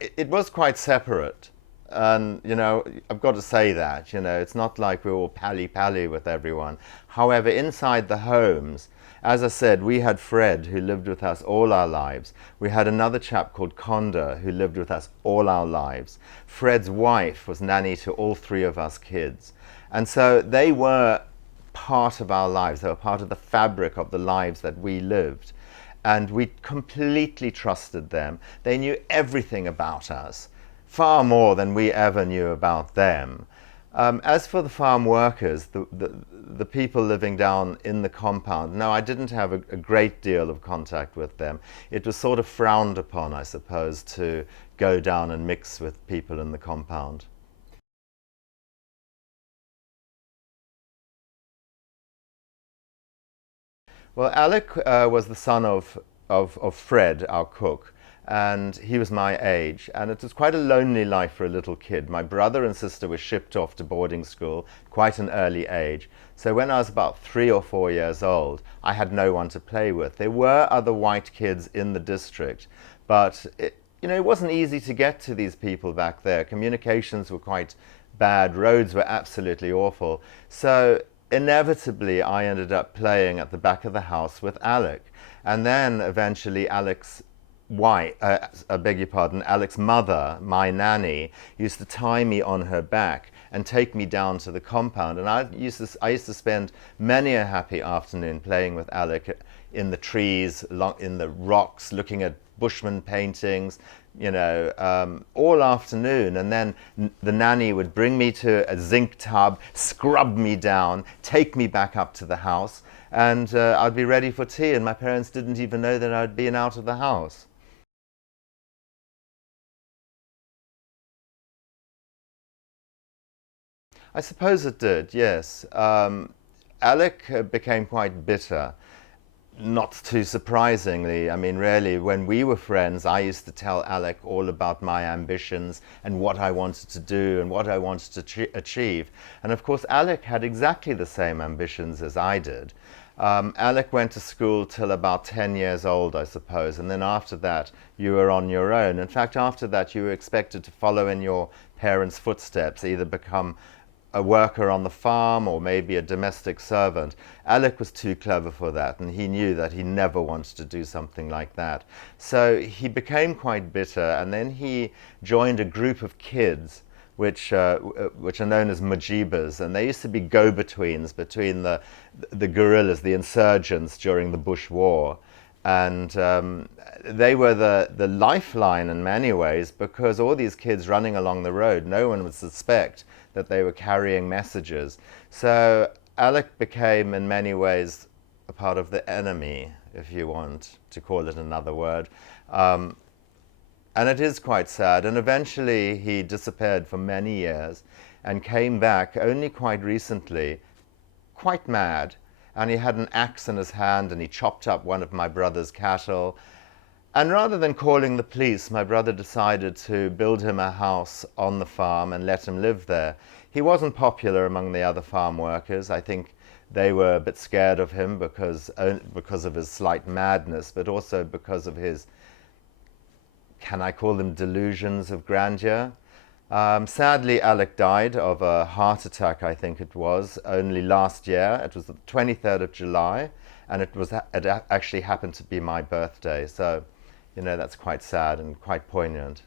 it was quite separate. And, I've got to say that, it's not like we're all pally-pally with everyone. However, inside the homes, as I said, we had Fred, who lived with us all our lives. We had another chap called Conda, who lived with us all our lives. Fred's wife was nanny to all three of us kids. And so they were part of our lives. They were part of the fabric of the lives that we lived. And we completely trusted them. They knew everything about us, far more than we ever knew about them. As for the farm workers, the people living down in the compound, no, I didn't have a great deal of contact with them. It was sort of frowned upon, I suppose, to go down and mix with people in the compound. Well, Alec was the son of Fred, our cook, and he was my age. And it was quite a lonely life for a little kid. My brother and sister were shipped off to boarding school quite an early age. So when I was about 3 or 4 years old, I had no one to play with. There were other white kids in the district, but it wasn't easy to get to these people back there. Communications were quite bad. Roads were absolutely awful. So inevitably, I ended up playing at the back of the house with Alec. And then eventually Alec's wife, I beg your pardon, Alec's mother, my nanny, used to tie me on her back and take me down to the compound. And I used to spend many a happy afternoon playing with Alec in the trees, in the rocks, looking at Bushman paintings, all afternoon. And then the nanny would bring me to a zinc tub, scrub me down, take me back up to the house, and I'd be ready for tea. And my parents didn't even know that I'd been out of the house. I suppose it did, yes. Alec became quite bitter. Not too surprisingly. I mean, really, when we were friends, I used to tell Alec all about my ambitions and what I wanted to do and what I wanted to achieve. And of course, Alec had exactly the same ambitions as I did. Alec went to school till about 10 years old, I suppose, and then after that, you were on your own. In fact, after that, you were expected to follow in your parents' footsteps, either become a worker on the farm or maybe a domestic servant. Alec was too clever for that, and he knew that he never wanted to do something like that. So he became quite bitter, and then he joined a group of kids which are known as Mujibas, and they used to be go-betweens between the guerrillas, the insurgents during the Bush War. And they were the lifeline in many ways, because all these kids running along the road, no one would suspect that they were carrying messages. So Alec became, in many ways, a part of the enemy, if you want to call it another word. And it is quite sad. And eventually he disappeared for many years and came back only quite recently, quite mad. And he had an axe in his hand, and he chopped up one of my brother's cattle. And rather than calling the police, my brother decided to build him a house on the farm and let him live there. He wasn't popular among the other farm workers. I think they were a bit scared of him because of his slight madness, but also because of his, can I call them, delusions of grandeur. Sadly, Alec died of a heart attack, I think it was, only last year. It was the 23rd of July, and it actually happened to be my birthday. So, that's quite sad and quite poignant.